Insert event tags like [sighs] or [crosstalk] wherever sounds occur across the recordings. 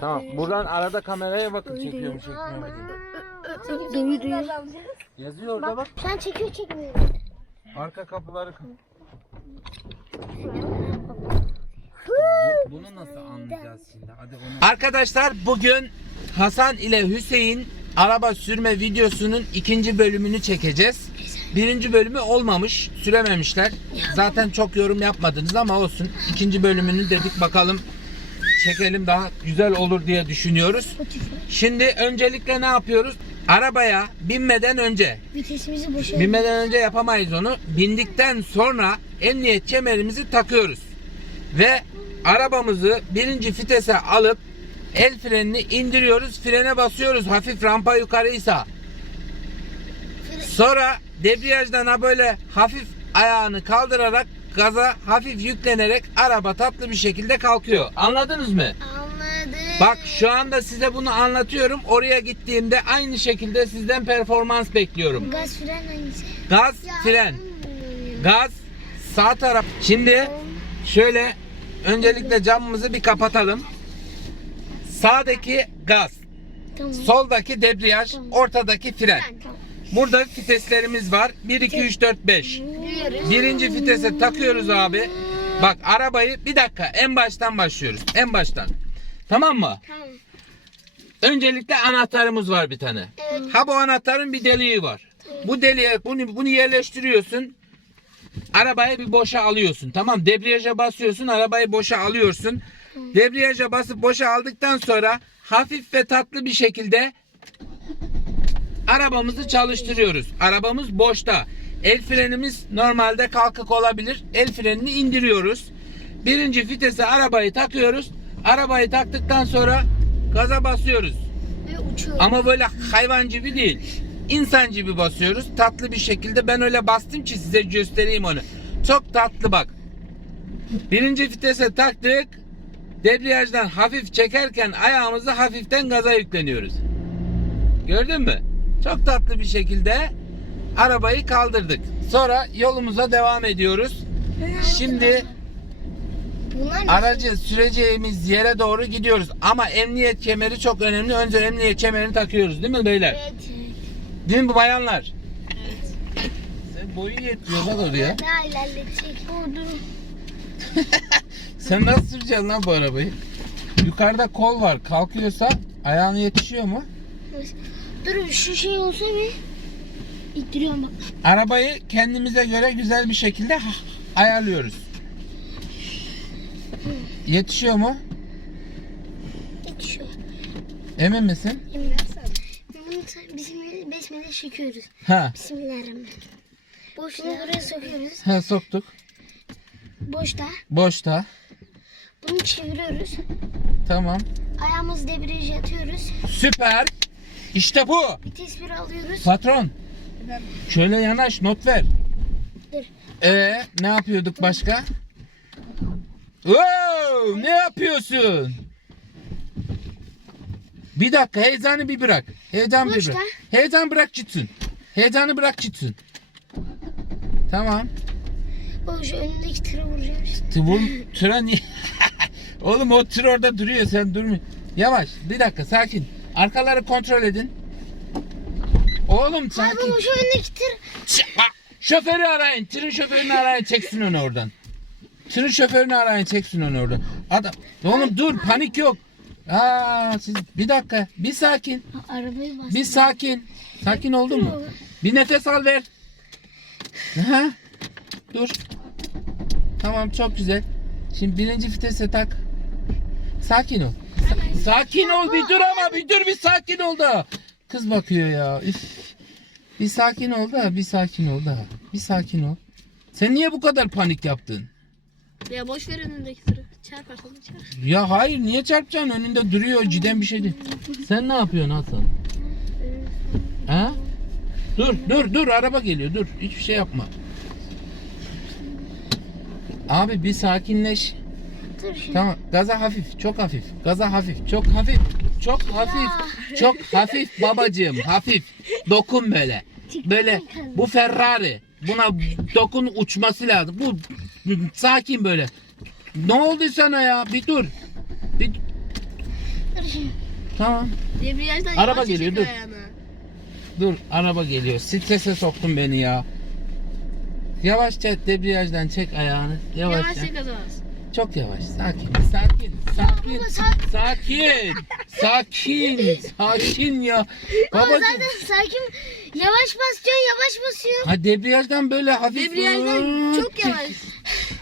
Tamam. Buradan arada kameraya bakın çekiyor mu çekmiyor mu diye. Duyuyor duyuyor. Yazıyor orada bak. An çekiyor çekmiyor. Arka kapıları bunu nasıl anlayacağız şimdi? Hadi onu... Arkadaşlar bugün Hasan ile Hüseyin araba sürme videosunun ikinci bölümünü çekeceğiz. Birinci bölümü olmamış, sürememişler. Zaten çok yorum yapmadınız ama olsun. İkinci bölümünü dedik bakalım çekelim daha güzel olur diye düşünüyoruz. Şimdi öncelikle ne yapıyoruz? Arabaya binmeden önce Vitesimizi boşa Binmeden önce yapamayız onu. Bindikten sonra emniyet kemerimizi takıyoruz. Ve arabamızı birinci vitese alıp el frenini indiriyoruz. Frene basıyoruz hafif rampa yukarıysa. Sonra debriyajdan ha böyle hafif ayağını kaldırarak gaza hafif yüklenerek araba tatlı bir şekilde kalkıyor. Anladınız mı? Anladım. Bak şu anda size bunu anlatıyorum. Oraya gittiğimde aynı şekilde sizden performans bekliyorum. Gaz fren hangisi? Gaz, fren. Gaz, sağ taraf. Şimdi şöyle öncelikle camımızı bir kapatalım. Sağdaki gaz, Tamam. soldaki debriyaj, ortadaki fren. Tamam. Burada viteslerimiz var. 1, 2, 3, 4, 5. Biliyoruz. Birinci vitese takıyoruz abi. Bak arabayı bir dakika en baştan başlıyoruz. En baştan. Tamam mı? Tamam. Öncelikle anahtarımız var bir tane. Ha bu anahtarın bir deliği var. Bu deliğe bunu bunu yerleştiriyorsun. Arabayı bir boşa alıyorsun. Tamam debriyaja basıyorsun arabayı boşa alıyorsun. Debriyaja basıp boşa aldıktan sonra hafif ve tatlı bir şekilde arabamızı çalıştırıyoruz. Arabamız boşta. El frenimiz normalde kalkık olabilir. El frenini indiriyoruz. Birinci vitese arabayı takıyoruz. Arabayı taktıktan sonra gaza basıyoruz. Ama böyle hayvan gibi değil. İnsan gibi basıyoruz. Tatlı bir şekilde ben öyle bastım ki size göstereyim onu. Çok tatlı bak. Birinci vitese taktık. Debriyajdan hafif çekerken ayağımızı hafiften gaza yükleniyoruz. Gördün mü? Çok tatlı bir şekilde arabayı kaldırdık. Sonra yolumuza devam ediyoruz. Şimdi aracı süreceğimiz yere doğru gidiyoruz. Ama emniyet kemeri çok önemli. Önce emniyet kemerini takıyoruz değil mi beyler? Evet. Değil mi bu bayanlar? Sen boyun yetmiyor lan oraya. Daha ilerletecek. [laughs] Sen nasıl süreceksin lan bu arabayı? Yukarıda kol var. Kalkıyorsa ayağına yetişiyor mu? Dur şu şey olsa bir. İttiriyorum bak. Arabayı kendimize göre güzel bir şekilde ha- ayarlıyoruz. Yetişiyor mu? İtişiyor. Emin misin? Şimdi bunu bizim besmele çekiyoruz. Ha. Bismillahirrahmanirrahim. Boşluğu buraya sokuyoruz. Ha soktuk. Boşta. Boşta. Bunu çeviriyoruz. Tamam. Ayağımızı debriyaja atıyoruz. Süper. İşte bu. Vites bir alıyoruz. Patron. Şöyle yanaş not ver. Dur. Ee, ne yapıyorduk başka? Oo, ne yapıyorsun? Bir dakika heyecanı bir bırak. Heyecan bir Boşta. bırak. Heyecan bırak gitsin. Heyecanı bırak gitsin. Tamam. Bak şu önündeki tıra vuracağım. Tıvır tıra niye? [laughs] Oğlum o tır orada duruyor sen durmuyor. Yavaş bir dakika sakin. Arkaları kontrol edin. Oğlum sakin. baba şu önündeki tır. Şoförü arayın. Tırın şoförünü arayın. Çeksin onu oradan. Tırın şoförünü arayın. Çeksin onu oradan. Adam. Oğlum dur panik yok. Aa, siz bir dakika. Bir sakin. Ha, Arabayı bastı. Bir sakin. Sakin oldu mu? Bir nefes al ver. Aha. Dur. Tamam çok güzel. Şimdi birinci vitese tak. Sakin ol. Sa- sakin ol bir dur ama bir dur bir sakin ol da. Kız bakıyor ya. Üf. Bir sakin ol da bir sakin ol da. Bir sakin ol. Sen niye bu kadar panik yaptın? Ya boş ver önündeki tırı. Çarparsan çarp. Ya hayır niye çarpacaksın? Önünde duruyor cidden bir şey değil. Sen ne yapıyorsun Hasan? Ha? Dur dur dur araba geliyor dur. Hiçbir şey yapma. Abi bir sakinleş. Dur şimdi. Tamam gaza hafif çok hafif. Gaza hafif çok hafif. Çok hafif. Çok hafif babacığım hafif. Dokun böyle. böyle bu Ferrari. Buna dokun uçması lazım. Bu sakin böyle. Ne oldu sana ya? Bir dur. Bir Dur şimdi. tamam. Debriyajdan Araba geliyor, çek dur. ayağını. Dur araba geliyor. Strese soktun beni ya. Yavaşça debriyajdan çek ayağını. Yavaşça. Yavaşça gaza bas. Çok yavaş. Sakin. Sakin. Sakin. Baba, sakin. Sakin. Sakin. Sakin ya. Baba Babacım. zaten sakin. Yavaş basıyorsun yavaş basıyorsun. Ha debriyajdan böyle hafif. Debriyajdan çok yavaş.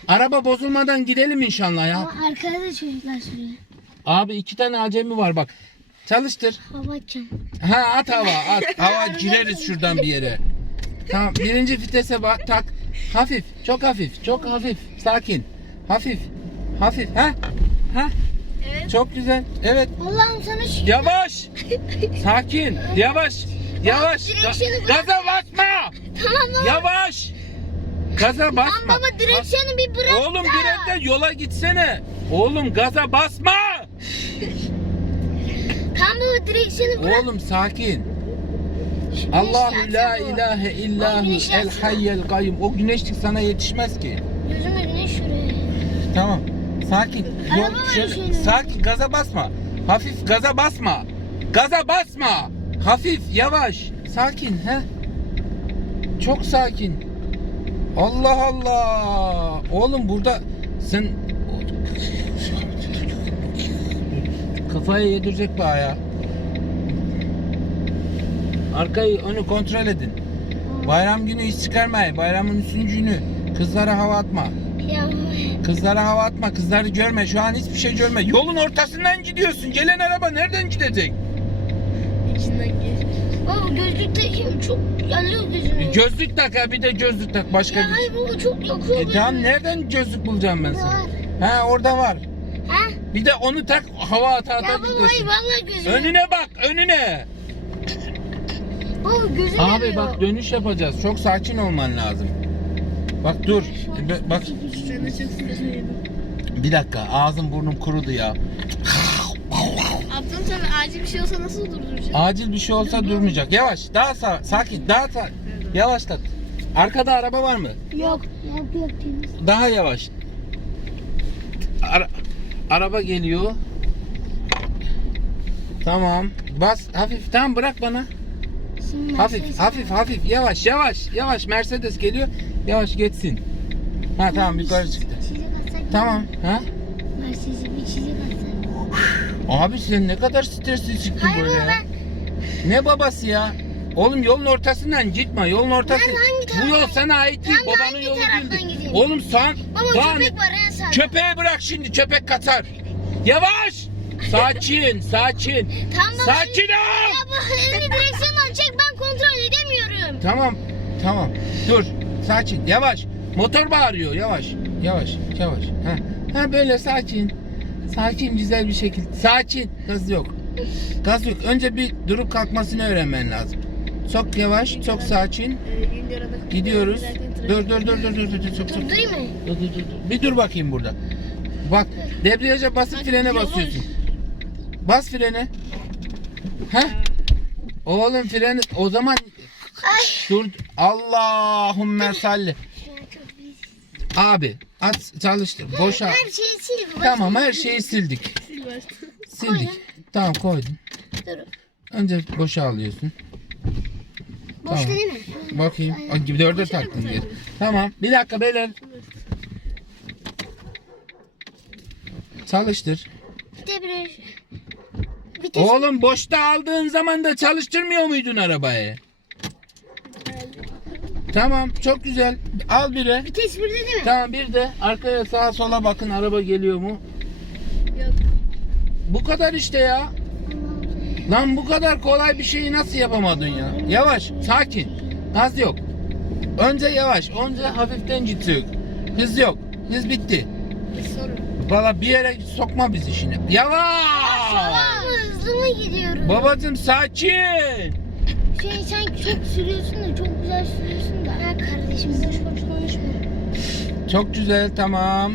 Araba bozulmadan gidelim inşallah ya. Ama arkada da çocuklar sürüyor. Abi iki tane acemi var bak. Çalıştır. Hava açacağım. Ha at hava at. Hava [laughs] gireriz şuradan bir yere. Tamam birinci vitese bak tak. Hafif çok hafif çok hafif sakin. Hafif hafif ha ha Evet. çok güzel evet Allah'ım sana şükür. yavaş sakin yavaş yavaş direksiyonu bırak. gaza basma Tamam baba. yavaş gaza basma Tamam baba direksiyonu bir bırak Oğlum da. direkten yola gitsene oğlum gaza basma Tamam baba direksiyonu bırak. oğlum sakin Allahu la ilahe illahu el hayyel kayyum. O güneşlik sana yetişmez ki. Gözüme güneş şuraya. Tamam. Sakin. Araba Yok, var şöyle- şöyle. sakin. Gaza basma. Hafif gaza basma. Gaza basma. Hafif, yavaş. Sakin, he? Çok sakin. Allah Allah. Oğlum burada sen kafayı yedirecek be ya. Arkayı önü kontrol edin. Bayram günü iş çıkarmayın. Bayramın üçüncü günü. Kızlara hava atma. Kızlara hava atma. Kızları görme. Şu an hiçbir şey görme. Yolun ortasından gidiyorsun. Gelen araba nereden gidecek? İçinden geç. baba gözlük takayım çok yanıyor gözüme. Gözlük tak ha. Bir de gözlük tak. Başka Ya bir hayır baba çok yakıyor E gözümü. tamam nereden gözlük bulacağım ben sana? Var. Ha orada var. Ha? Bir de onu tak hava ata ata Ya baba hayır gidiyorsun. vallahi gözüme. Önüne bak önüne. Baba gözüm Abi yanıyor. bak dönüş yapacağız. Çok sakin olman lazım. Bak dur. Be- Bak Sen çok bir dakika ağzım burnum kurudu ya. Abdülhamit abi acil bir şey olsa nasıl durduracaksın? Acil bir şey olsa durmayacak. Yavaş daha sağ, sakin daha sağ. Yavaşlat. Arkada araba var mı? Yok. Yok yok temiz. Daha yavaş. Ara- araba geliyor. Tamam. Bas hafif. Tamam bırak bana. Şimdi Hafif Mercedes- hafif hafif. Yavaş yavaş yavaş. Mercedes geliyor. Yavaş geçsin. Ha tamam yukarı çıktı. Çizik atsak. Tamam. Ha? Mercedes'e bir çizik atsak. Abi sen ne kadar stresli çıktın Hayır böyle ya. ben Ne babası ya? Oğlum yolun ortasından gitme. Yolun ortası. Ben hangi Bu yol sana ait değil. Ben Babanın hangi yolu taraftan değil. gideyim? Oğlum sen Baba Lan- köpek var en sağda. Köpeği bırak şimdi köpek kaçar. Yavaş. Sakin, sakin. Tamam baba. Sakin ol. Ya bu elini direksiyondan çek ben kontrol edemiyorum. Tamam, tamam. Dur, sakin, yavaş. Motor bağırıyor, yavaş, yavaş, yavaş. Ha, ha böyle sakin. Sakin, güzel bir şekilde. Sakin, gaz yok. Gaz yok. Önce bir durup kalkmasını öğrenmen lazım. Çok yavaş, çok sakin. Gidiyoruz. Dur, dur, dur, dur, dur, dur, dur, çok, çok. Durdurayım mı? Dur, dur, dur. Bir dur bakayım burada. Bak, debriyaja basıp frene basıyorsun. Bas frene. Ha? Oğlum freni o zaman Ay. dur. Allahümme salli. Abi at çalıştır. Boşa. Her şeyi sil baba. Tamam her şeyi sildik. Sildik. Tamam koydum. Dur. Önce boşa alıyorsun. Boş Tamam. değil mi? Bakayım. Ay, gibi dörde taktın geri. Tamam. Bir dakika beyler. Çalıştır. Debriyaj. Vites. Oğlum boşta aldığın zaman da çalıştırmıyor muydun arabayı? Tamam çok güzel. Al biri. Vites burada değil mi? Tamam bir de arkaya sağa sola bakın araba geliyor mu? Yok. Bu kadar işte ya. Lan bu kadar kolay bir şeyi nasıl yapamadın ya? Yavaş, sakin. Gaz yok. Önce yavaş, önce hafiften gidiyor. Hız yok. Hız bitti. Sorun. Valla bir yere sokma bizi şimdi. Yavaş! Hızlı mı gidiyorum? Babacım sakin. Sen çok sürüyorsun da çok güzel sürüyorsun da. Ha kardeşim boş boş konuşma. Çok güzel tamam.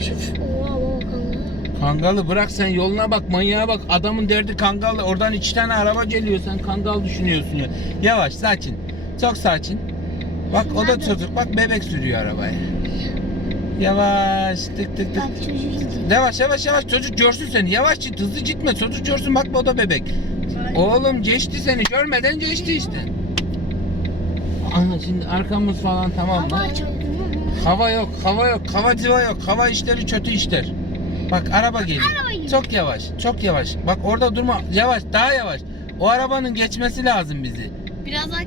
Şu oha baba kanka. Kangalı bırak sen yoluna bak manyağa bak adamın derdi kangal oradan iki tane araba geliyor sen kangal düşünüyorsun ya. Yavaş sakin çok sakin. Bak o da çocuk bak bebek sürüyor arabayı. Yavaş tık tık tık. Bak çocuk gidiyor. Yavaş yavaş yavaş çocuk görsün seni yavaş git hızlı gitme çocuk görsün bak bu o da bebek. Oğlum geçti seni görmeden geçti işte. Aha şimdi arkamız falan tamam mı? Çok Hava yok, hava yok, hava civa yok. Hava işleri kötü işler. Bak araba geliyor. Araba geliyor. Çok yavaş, çok yavaş. Bak orada durma. Yavaş, daha yavaş. O arabanın geçmesi lazım bizi. Biraz daha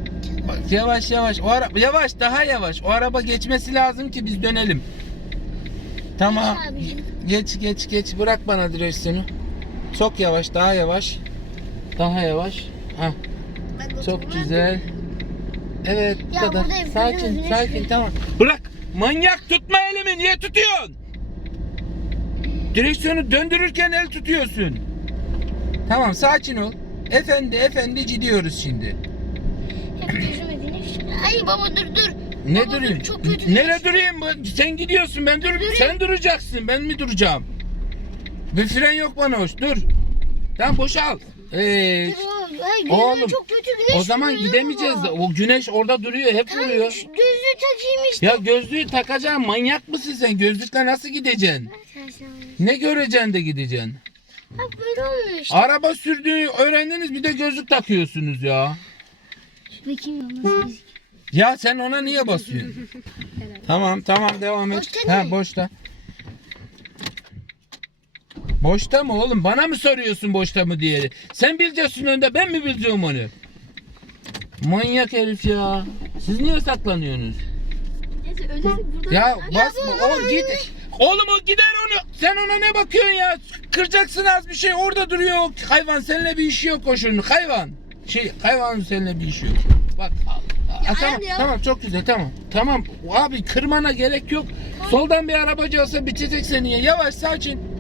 Bak yavaş yavaş. O ara yavaş, daha yavaş. O araba geçmesi lazım ki biz dönelim. Tamam. Geç geç geç. Bırak bana direksiyonu. Çok yavaş, daha yavaş. Daha yavaş. Hah. Çok güzel. Evet bu Ya kadar. buradayım, Sakin sakin tamam. Bırak. Manyak tutma elimi. Niye tutuyorsun? Direksiyonu döndürürken el tutuyorsun. Tamam sakin ol. Efendi efendi gidiyoruz şimdi. Hep gözüme güneş. Ay baba dur dur. Ne Baba dur, durayım? çok kötü Nereye güneş. durayım? Ben- Sen gidiyorsun ben dur. Sen duracaksın. Ben mi duracağım? Bir fren yok bana hoş. Dur. Tamam boşal. Ee, oğlum. Çok kötü güneş o zaman vuruyor gidemeyeceğiz. baba. O güneş orada duruyor. Hep Tamam vuruyor. şu gözlüğü takayım işte. Ya gözlüğü takacaksın manyak mısın sen? Gözlükle nasıl gideceksin? Ne göreceksin de gideceksin? Bak böyle olmuyor işte. Araba sürdüğünü öğrendiniz bir de gözlük takıyorsunuz ya. Bakayım nasıl gözüküyor. Ya sen ona niye basıyorsun? [laughs] tamam tamam devam et. Boşta ha değil boşta. Boşta mı oğlum? Bana mı soruyorsun boşta mı diye? Sen bileceksin önde ben mi bileceğim onu? Manyak herif ya. Siz niye saklanıyorsunuz? Neyse öyleyse burada. Ya basma bana o git. Oğlum o gider onu. Sen ona ne bakıyorsun ya? Kıracaksın az bir şey orada duruyor. o Hayvan seninle bir işi yok o şunun. Hayvan. Şey hayvan seninle bir işi yok. Bak. Aa, tamam, ya. tamam çok güzel tamam. Tamam abi kırmana gerek yok. Soldan bir arabacı olsa bitecek seni ya. Yavaş sakin.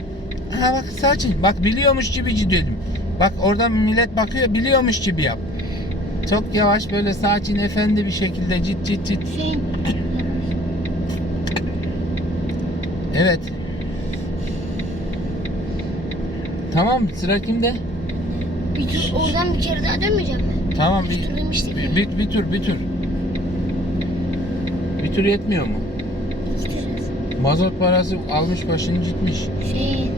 Ha bak sakin. Bak biliyormuş gibi gidelim. Bak oradan millet bakıyor biliyormuş gibi yap. Çok yavaş böyle sakin efendi bir şekilde cit cit cit. Hüseyin. Evet. Tamam sıra kimde? Bir tur oradan bir kere daha dönmeyeceğim mi? Tamam Bir bir, bir, bir, bir tur bir tur. Bir tur yetmiyor mu? Mazot parası almış başını gitmiş. Hüseyin.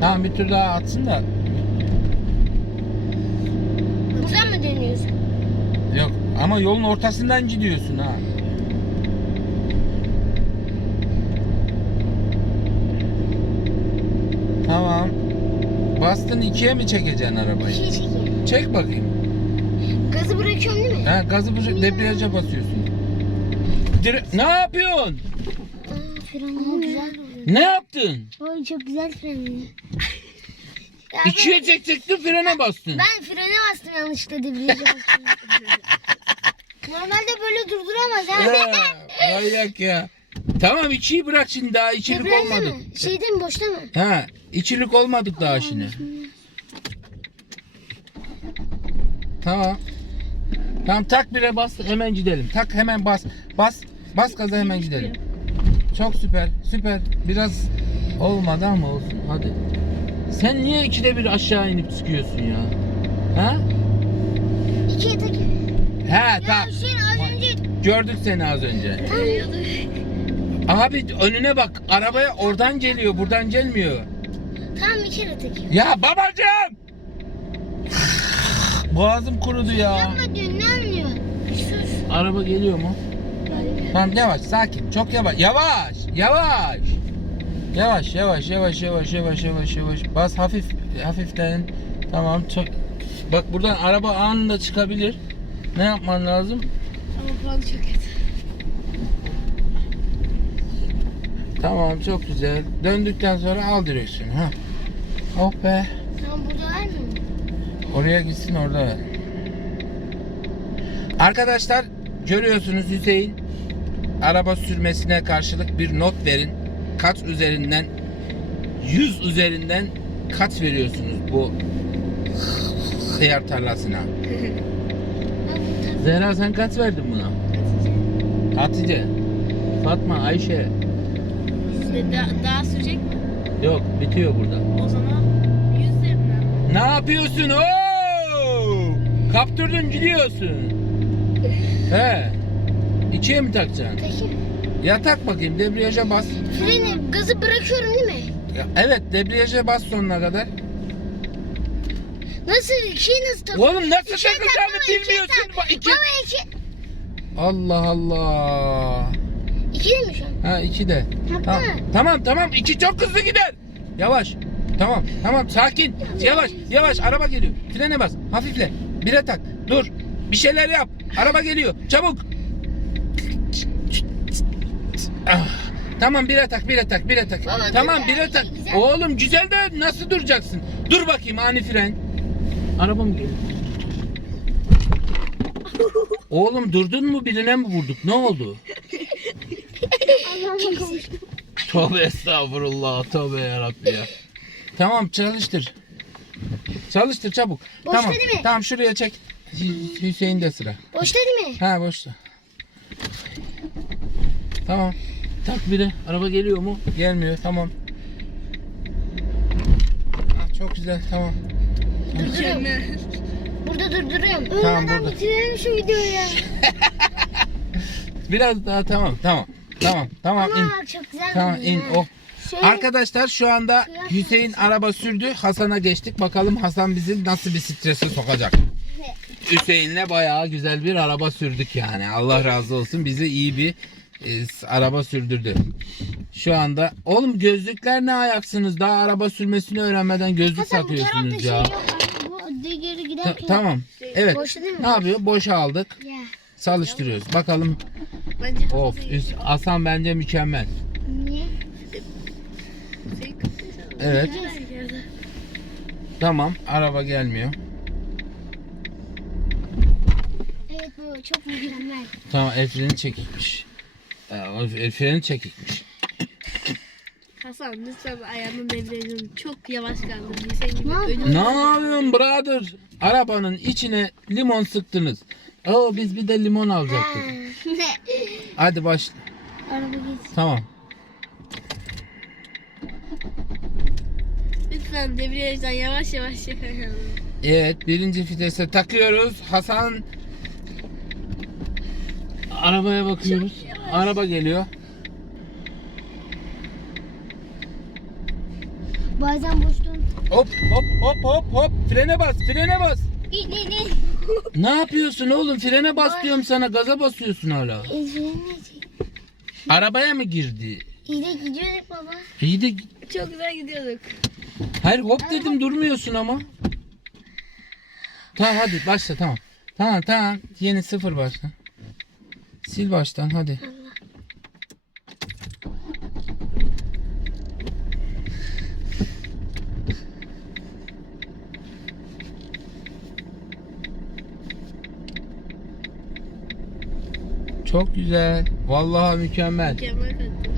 Tamam bir tur daha atsın da. Buradan mı dönüyorsun? Yok ama yolun ortasından gidiyorsun ha. Tamam. Bastın ikiye mi çekeceksin arabayı? Şey çekeyim. Çek bakayım. Gazı bırakıyorum değil mi? Ha, gazı bu debriyaja basıyorsun. Dire- ne yapıyorsun? Aa, güzel. Ne yaptın? Oy çok güzel fren. Ya İkiye çekecektin frene bastın. Ben frene bastım yanlışlıkla debriyaja bastım. Normalde böyle durduramaz ha. Ya, manyak ya. Tamam içiyi bırak şimdi daha içilik Debriyajda olmadık. mı? Şeyde mi boşta mı? Ha içilik olmadık daha şimdi. Tamam. Tamam tak bire bas hemen gidelim. Tak hemen bas. Bas. Bas gaza hemen gidelim. Çok süper. Süper. Biraz olmadı ama olsun. Hadi. Sen niye ikide bir aşağı inip çıkıyorsun ya? Ha? İkiye takayım. He Ya tamam. Hüseyin az önce Gördük seni az önce. Ölüyordu. Abi önüne bak. Arabaya oradan geliyor, buradan gelmiyor. tam bir kere. Ya babacığım! [sighs] Boğazım kurudu ya. Anlıyor? Bir sus. Araba geliyor mu? Tamam yavaş, sakin. Çok yavaş. Yavaş, yavaş. Yavaş, yavaş, yavaş, yavaş, yavaş, yavaş, yavaş. Bas hafif, hafiften. Tamam, çok. Bak buradan araba anında çıkabilir. Ne yapman lazım? Ama çok kötü. Tamam, çok güzel. Döndükten sonra al direksiyonu. Ha. Oh be. Tamam burada var mı? Oraya gitsin orada ver. Arkadaşlar görüyorsunuz Hüseyin araba sürmesine karşılık bir not verin. Kaç üzerinden 100 üzerinden kaç veriyorsunuz bu hıyar tarlasına? Zehra sen kaç verdin buna? Hatice, Fatma, Ayşe. Da, daha sürecek mi? Yok bitiyor burada. O zaman 100 üzerinden mi? Ne yapıyorsun? Oo! Kaptırdın gidiyorsun. He. İkiye mi takacaksın? Peki. Ya tak bakayım debriyaja bas. Freni gazı bırakıyorum değil mi? Ya, evet debriyaja bas sonuna kadar. Nasıl? İkiyi nasıl tak? Oğlum nasıl İkiye tak takacağını ikiye bilmiyorsun. tak. Bak, iki- Baba iki. Allah Allah. İki de mi şu an? Ha iki de. Yapma. Tamam, tamam tamam iki çok hızlı gider. Yavaş. Tamam tamam sakin. Yavaş yavaş araba geliyor. Frene bas. Hafifle. Bire tak. Dur. Bir şeyler yap. Araba geliyor. Çabuk. Ah. Tamam bire tak bire tak bire tak. Tamam dur bire tak. güzel. Oğlum güzel de nasıl duracaksın? Dur bakayım ani fren. Araba mı geliyor? Oğlum durdun mu birine mi vurduk? Ne oldu? Tövbe estağfurullah. Tövbe yarabbi ya. Tamam çalıştır. Çalıştır çabuk. Boşta tamam. değil mi? Tamam şuraya çek. Hü- Hüseyin de sıra. Boş değil mi? Ha boşta. Tamam. Tak bir de. Araba geliyor mu? Gelmiyor. Tamam. Ah, çok güzel. Tamam. Mükemmel. Burada durduruyorum. Tamam, Ölmeden burada. bitirelim şu videoyu. [laughs] Biraz daha tamam. Tamam. Tamam. Tamam in. Ama çok güzel. Tamam in. Oh. Şöyle- Arkadaşlar şu anda Hüseyin araba sürdü. Hasan'a geçtik. Bakalım Hasan bizi nasıl bir strese sokacak. Hüseyin'le bayağı güzel bir araba sürdük yani. Allah razı olsun. Bizi iyi bir e, araba sürdürdü. Şu anda oğlum gözlükler ne ayaksınız? Daha araba sürmesini öğrenmeden gözlük Hasan takıyorsunuz şey ya. geri Ta- tamam. Evet. Değil mi? Ne yapıyor? Boşa aldık. Ya. Çalıştırıyoruz. Bakalım. Bence Of. Hüs- Hasan bence mükemmel. Niye? Şey Evet. Tamam. Araba gelmiyor. Evet bu çok mükemmel. Tamam el freni çekikmiş. Ee, El freni çekikmiş. Hasan lütfen ayağının devrejini çok yavaş kaldır. Sen gibi Ne yapıyorsun brother? Arabanın içine limon sıktınız. Oo biz bir de limon alacaktık. [laughs] Hadi başla. Araba geç. Tamam. Lütfen debriyajdan yavaş yavaş çıkaralım. Evet birinci vitese takıyoruz. Hasan arabaya bakıyoruz. Araba geliyor. Bazen boşluğun. Hop hop hop hop hop frene bas frene bas. Ne yapıyorsun oğlum frene bas diyorum sana gaza basıyorsun hala. Arabaya mı girdi? İyi de gidiyorduk baba. İyi de Çok güzel gidiyorduk. Hayır hop dedim durmuyorsun ama. Tamam hadi başla tamam. Tamam tamam yeni sıfır başla. Sil baştan hadi. Çok güzel. Vallahi mükemmel. Mükemmel kalktı.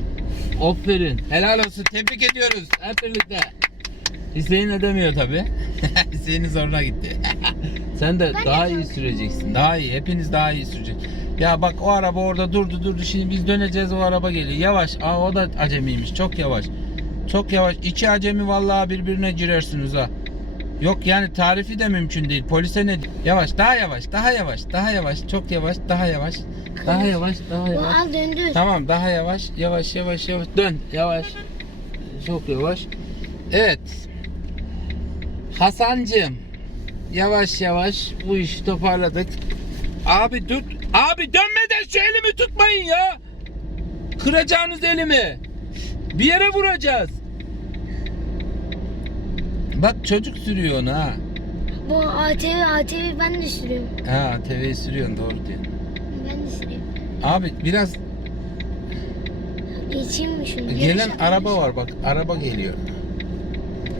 Aferin. Helal olsun. Tebrik ediyoruz. Hep birlikte. Hüseyin ödemiyor tabi. Hüseyin'in [laughs] zoruna gitti. [laughs] Sen de Ben daha iyi süreceksin. Daha iyi. Hepiniz daha iyi sürecek. Ya bak o araba orada durdu durdu. Şimdi biz döneceğiz o araba geliyor. Yavaş. Aa o da acemiymiş. Çok yavaş. Çok yavaş. İki acemi vallahi birbirine girersiniz ha. Yok yani tarifi de mümkün değil. Polise ne? Yavaş, daha yavaş, daha yavaş, daha yavaş, çok yavaş, daha yavaş, daha yavaş, daha yavaş. al döndü. Tamam daha yavaş yavaş yavaş yavaş dön yavaş çok yavaş evet Hasancığım yavaş yavaş bu işi toparladık abi dur abi dönmeden şu elimi tutmayın ya kıracağınız elimi bir yere vuracağız bak çocuk sürüyor onu ha Bu ATV ATV ben de sürüyorum. ha TV'yi sürüyorsun doğru diyorsun Ben de sürüyorum. abi biraz Geçeyim mi şunu? Gelen Yarış araba var bak. Araba geliyor.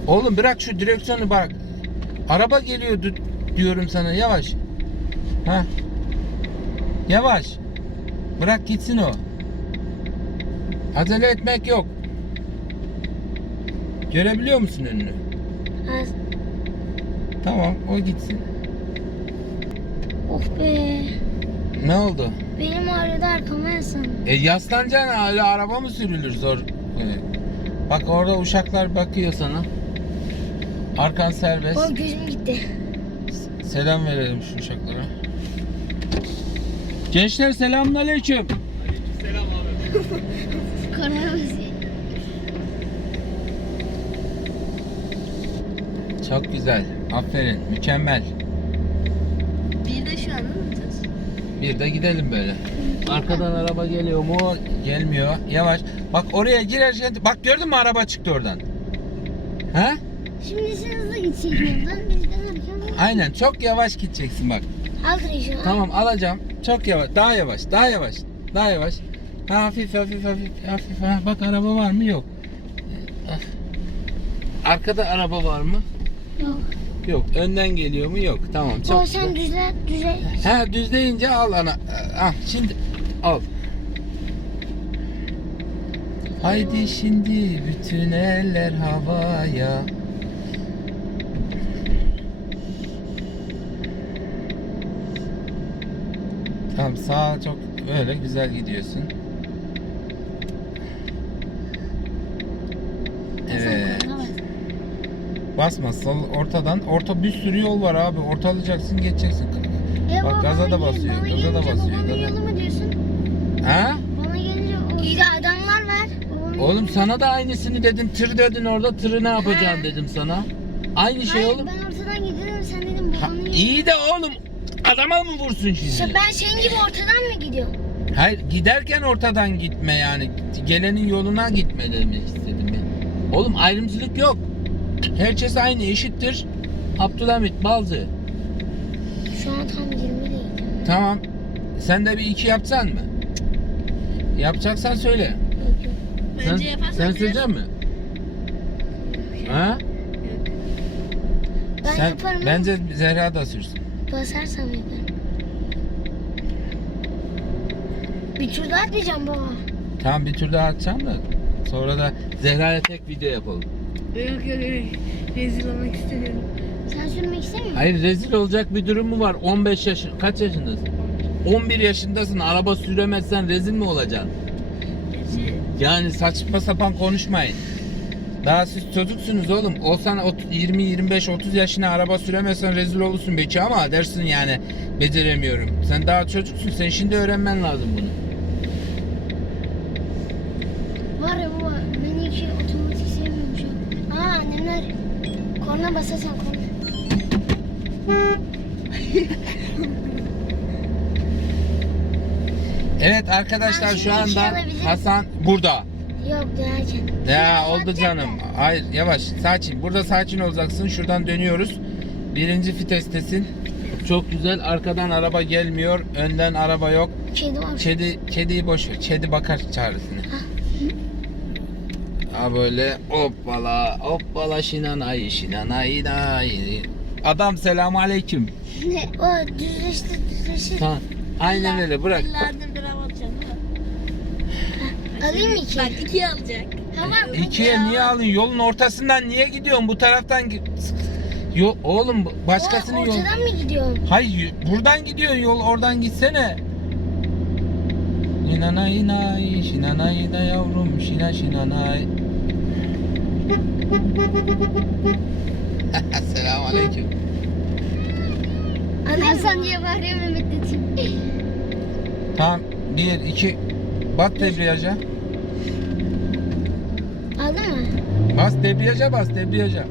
Oğlum bırak şu direksiyonu bak. Araba geliyor dü- diyorum sana yavaş. Ha. Yavaş. Bırak gitsin o. Acele etmek yok. Görebiliyor musun önünü? Ha, Tamam o gitsin. Of be. Ne oldu? Benim ağrıyordu arkama yaslandım. E yaslanacaksın öyle araba mı sürülür zor? Evet. Bak orada uşaklar bakıyor sana. Arkan serbest. Baba gözüm gitti. Selam verelim şu uşaklara. Gençler selamünaleyküm. Koronavirüs. [laughs] Çok güzel. Aferin. Mükemmel. Bir de şu an mı? Bir de gidelim böyle. Arkadan araba geliyor mu? Gelmiyor. Yavaş. Bak oraya girerken bak gördün mü araba çıktı oradan. Ha? Şimdi sen hızlı gideceksin yoldan. Biz dönerken Aynen çok yavaş gideceksin bak. al. Tamam alacağım. Çok yavaş. Daha yavaş. Daha yavaş. Daha yavaş. Ha, hafif hafif hafif hafif. Ha, bak araba var mı? Yok. Ah. Arkada araba var mı? Yok. Yok. Önden geliyor mu? Yok. Tamam. Çok sen güzel. düzle düzle. Ha düzleyince al ana. Ah şimdi al. Haydi şimdi bütün eller havaya. Tamam sağa çok böyle güzel gidiyorsun. Evet. Basma sol ortadan. Orta bir sürü yol var abi. Ortalayacaksın geçeceksin. E Bak, baba, gaza da bana basıyor, gel- bana gaza da gelince basıyor, Babamın gaza. yolu mu diyorsun? Ha? Bana gelince o... İyi de adamlar var. Babamın Oğlum yolu- sana da aynısını dedim. Tır dedin orada. Tırı ne yapacaksın Ha. dedim sana. Aynı şey Hayır, oğlum. ben ortadan gidiyorum sen dedim Ha, babamın yolu. iyi de oğlum adama mı vursun Ya şimdi? Ben senin gibi ortadan mı gidiyorum? Hayır giderken ortadan gitme yani. Gelenin yoluna gitme demek istedim ben. Oğlum ayrımcılık yok. Herkes aynı eşittir. Abdülhamit Balcı. Şu an tam 20 değil. Tamam. Sen de bir iki yapsan mı? Yapacaksan söyle. Sen, Bence yaparsan sen biraz- sürecek mi? Ha? Yok. Ben sen, yaparım. bence Zehra da sürsün. Basarsam yaparım. Bir tur daha atlayacağım baba. Tamam bir tur daha atacağım da sonra da Zehra'ya tek video yapalım. Yok yok yok. Rezil olmak istemiyorum. Sen sürmek istemiyor musun? Hayır rezil olacak bir durum mu var? 15 yaş kaç yaşındasın? 11 yaşındasın. Araba süremezsen rezil mi olacaksın? Yani saçma sapan konuşmayın. Daha siz çocuksunuz oğlum. Olsan ot- 20 25 30 yaşına araba süremezsen rezil olursun belki ama dersin yani beceremiyorum. Sen daha çocuksun. Sen şimdi öğrenmen lazım bunu. Var ya baba ben hiç otomatik sevmiyorum şu an. Aa annemler korna basarsan. [laughs] Evet arkadaşlar şu şey anda alabilirim. Hasan burada. Yok dönerken. Ya oldu canım. Hayır yavaş sakin. Burada sakin olacaksın. Şuradan dönüyoruz. Birinci vitestesin. Çok güzel. Arkadan araba gelmiyor. Önden araba yok. Kedi var. Kedi kediyi boş ver. Kedi bakar çaresine. Ha böyle hoppala hoppala şinanay şinanay nay. Adam selamun aleyküm. Ne? [laughs] O düzleşti düzleşti. Tamam. Aynen öyle bırak. Yıllardır bir hava atacağım. Alayım mı iki? Bak iki alacak. Tamam. İkiye niye alıyorsun? Yolun ortasından niye gidiyorsun? Bu taraftan gi- Yo, oğlum başkasının yolu. Ortadan mı gidiyorum? Hayır buradan gidiyorsun yol oradan gitsene. Şinanay nay, şinanay da yavrum, şina şinanay. Selamun aleyküm. Hasan diye bağırıyor Mehmet dedi. Tamam, bir, iki, bas debriyaja. Aldın mı? Bas debriyaja bas, debriyaja.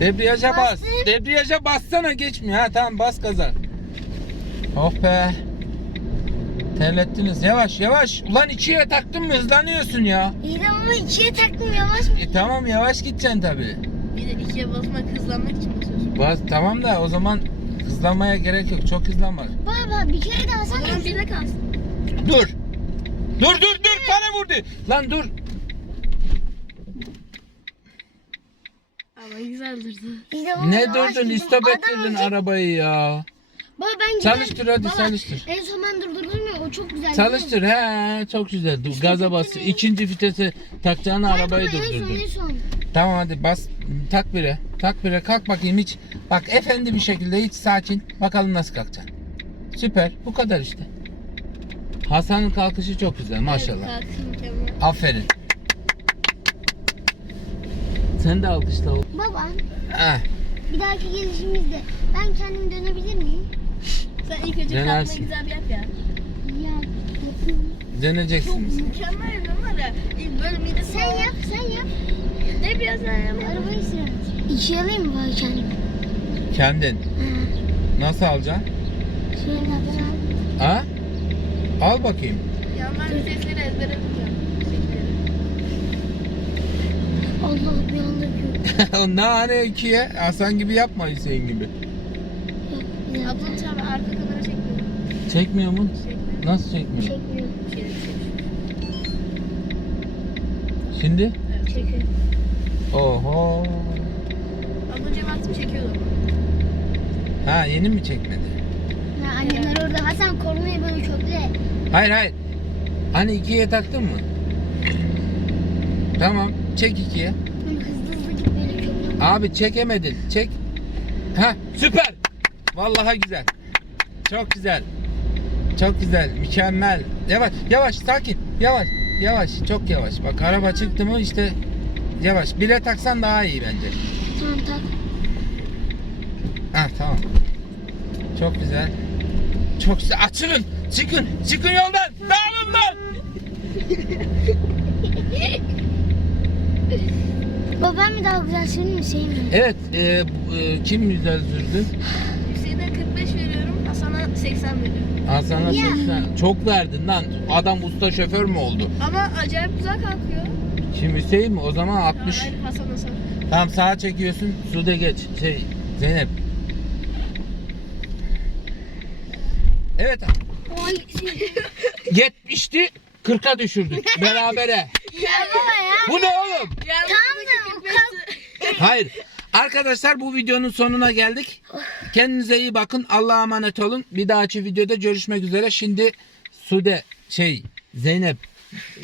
Debriyaja bas. Debriyaja bassana geçmiyor. Ha tamam bas gaza. Oh be. Terlettiniz. Yavaş yavaş. Ulan ikiye taktın mı hızlanıyorsun ya. İyi de ama ikiye taktım yavaş mı? E tamam yavaş gideceksin tabi. Bir de ikiye basmak hızlanmak için basıyorsun. Bas tamam da o zaman hızlanmaya gerek yok. Çok hızlanma. Baba bir kere daha O Hasan zaman bir de kalsın. Dur. Dur dur dur sana vurdu. Lan dur. Ama güzel durdu. İyi de baba Ne yavaş durdun? gidiyorum. İstop Adam ettirdin arabayı ya. Baba ben Çalıştır hadi Baba, çalıştır. En son ben durdurdum ya o çok güzel. Çalıştır he çok güzel. Dur, gaza bas. İkinci vitese takacağını Hayır arabayı baba, En son en son. Tamam hadi bas tak bire. Tak bire kalk bakayım hiç. Bak efendi bir şekilde hiç sakin. Bakalım nasıl kalkacaksın. Süper bu kadar işte. Hasan'ın kalkışı çok güzel maşallah. Aferin. Sen de alkışla. Baba Heh, bir dahaki gelişimizde ben kendim dönebilir miyim? Sen ilk önce Denersin. güzel bir yap ya. Ya. Çok Döneceksin. Mükemmel ya. İlk böyle midesi Sen yap sen yap. Ne biraz yap. Arabayı sürer. İkiye alayım mı baba kendim? Kendin. Ha. Nasıl alacaksın? Şöyle yapacağım. Ha? Al bakayım. Yanlar vitesleri ezbere tutacağım. Allah bir anda gör. [laughs] Hani ikiye Hasan gibi yapma Hüseyin gibi. Dakika. Ablam çağır arka kamera çekmiyor. Çekmiyor mu? Çekmiyor. Nasıl çekmiyor? Çekmiyor. Şimdi? Çekiyor. Oho. Az önce baktım çekiyordu. Ha yeni mi çekmedi? Ha, annemler orada Hasan kornayı böyle kökle. Hayır hayır. Hani ikiye taktın mı? Tamam. Çek ikiye. Böyle hızlı hızlı git böyle kökle. Abi çekemedin. Çek. Ha süper. Vallahi güzel. Çok güzel. Çok güzel. Mükemmel. Yavaş yavaş sakin. Yavaş. Yavaş. Çok yavaş. Bak araba çıktı mı işte yavaş. Bire taksan daha iyi bence. Tamam tak. Ha tamam. Çok güzel. Çok güzel. Açılın. Çıkın. Çıkın yoldan. Dağılın lan. Babam mı daha güzel sürdü mü Hüseyin mi? Evet. e, e, kim güzel sürdü? [laughs] Hüseyin'e 45 veriyorum. Hasan'a 80 veriyorum. Hasan'a Ya. 80. Çok verdin lan. Adam usta şoför mü oldu? Ama acayip güzel kalkıyor. Şimdi Hüseyin mi? O zaman 60. Hayır Hasan Hasan. Tamam sağa çekiyorsun. Sude geç. Şey Zeynep. Evet. Ay. 70'ti 40'a düşürdük. [laughs] Berabere. ya baba ya. Bu ne oğlum? Tamam da Hayır. Arkadaşlar bu videonun sonuna geldik. Kendinize iyi bakın. Allah'a emanet olun. Bir dahaki videoda görüşmek üzere. Şimdi Sude şey Zeynep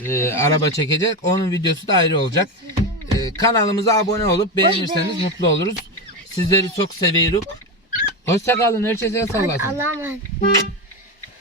e, araba çekecek. Onun videosu da ayrı olacak. E, kanalımıza abone olup beğenirseniz mutlu oluruz. Sizleri çok seviyoruz. Hoşça kalın. Herkese sallasın. Allah'a emanet.